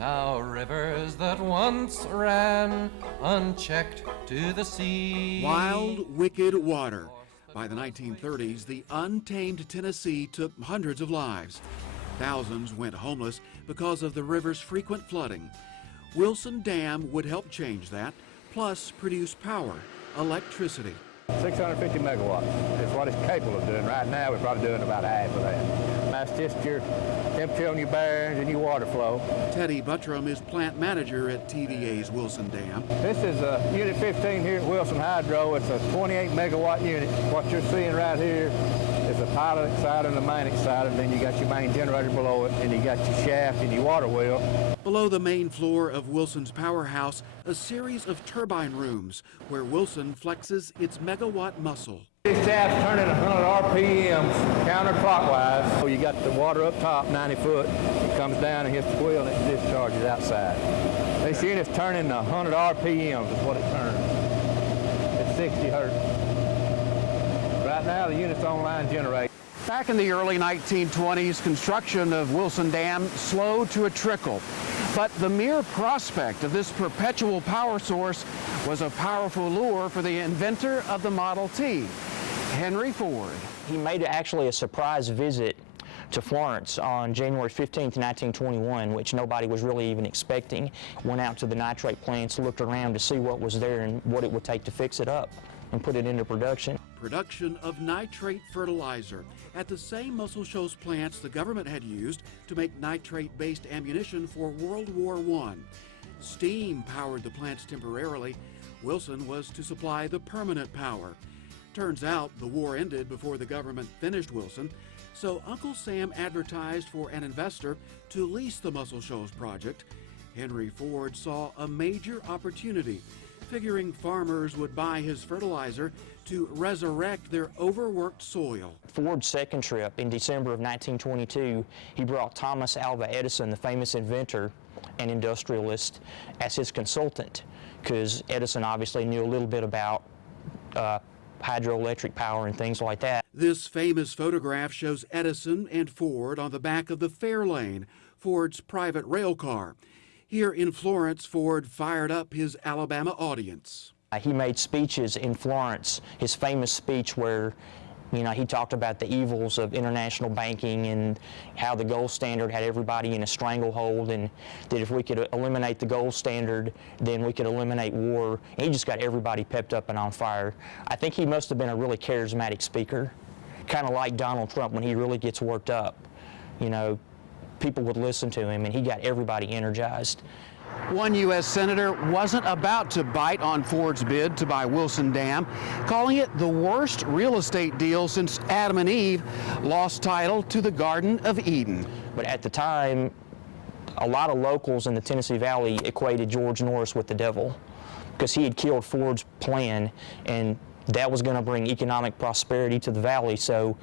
Now rivers that once ran unchecked to the sea. Wild, wicked water. By the 1930s, the untamed Tennessee took hundreds of lives. Thousands went homeless because of the river's frequent flooding. Wilson Dam would help change that, plus produce power, electricity. 650 megawatts is what it's capable of doing. Right now, we're probably doing about half of that. That's just your temperature on your bearings and your water flow. Teddy Buttram is plant manager at TVA's Wilson Dam. This is Unit 15 here at Wilson Hydro. It's a 28 megawatt unit. What you're seeing right here is the pilot side and the main side, and then you got your main generator below it, and you got your shaft and your water wheel. Below the main floor of Wilson's powerhouse, a series of turbine rooms where Wilson flexes its megawatt muscle. This shaft's turning 100 RPMs counterclockwise. So you got the water up top, 90 foot. It comes down and hits the wheel and it discharges outside. This unit's turning 100 RPMs is what it turns. It's 60 hertz. Right now the unit's online generating. Back in the early 1920s, construction of Wilson Dam slowed to a trickle. But the mere prospect of this perpetual power source was a powerful lure for the inventor of the Model T, Henry Ford. He made actually a surprise visit to Florence on January 15th, 1921, which nobody was really even expecting. Went out to the nitrate plants, looked around to see what was there and what it would take to fix it up and put it into production. Production of nitrate fertilizer at the same Muscle Shoals plants the government had used to make nitrate-based ammunition for World War I. Steam powered the plants temporarily. Wilson was to supply the permanent power. Turns out the war ended before the government finished Wilson, so Uncle Sam advertised for an investor to lease the Muscle Shoals project. Henry Ford saw a major opportunity, figuring farmers would buy his fertilizer to resurrect their overworked soil. Ford's second trip in December of 1922, he brought Thomas Alva Edison, the famous inventor and industrialist, as his consultant, because Edison obviously knew a little bit about hydroelectric power and things like that. This famous photograph shows Edison and Ford on the back of the Fairlane, Ford's private rail car. Here in Florence, Ford fired up his Alabama audience. He made speeches in Florence, his famous speech where, you know, he talked about the evils of international banking and how the gold standard had everybody in a stranglehold, and that if we could eliminate the gold standard, then we could eliminate war. And he just got everybody pepped up and on fire. I think he must have been a really charismatic speaker, kind of like Donald Trump when he really gets worked up. You know, people would listen to him, and he got everybody energized. One U.S. senator wasn't about to bite on Ford's bid to buy Wilson Dam, calling it the worst real estate deal since Adam and Eve lost title to the Garden of Eden. But at the time, a lot of locals in the Tennessee Valley equated George Norris with the devil, because he had killed Ford's plan, and that was going to bring economic prosperity to the valley. So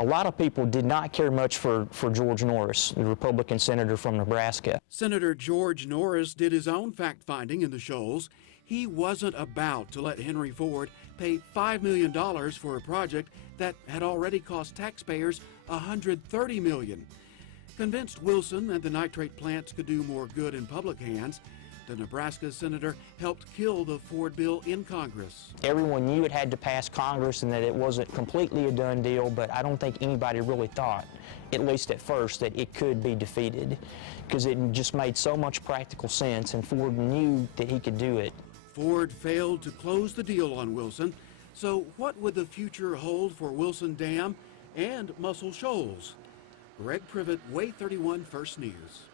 a lot of people did not care much for George Norris, the Republican senator from Nebraska. Senator George Norris did his own fact-finding in the Shoals. He wasn't about to let Henry Ford pay $5 million for a project that had already cost taxpayers $130 million. Convinced Wilson and the nitrate plants could do more good in public hands, the Nebraska senator helped kill the Ford bill in Congress. Everyone knew it had to pass Congress and that it wasn't completely a done deal, but I don't think anybody really thought, at least at first, that it could be defeated, because it just made so much practical sense, and Ford knew that he could do it. Ford failed to close the deal on Wilson, so what would the future hold for Wilson Dam and Muscle Shoals? Greg Privet, Way 31 First News.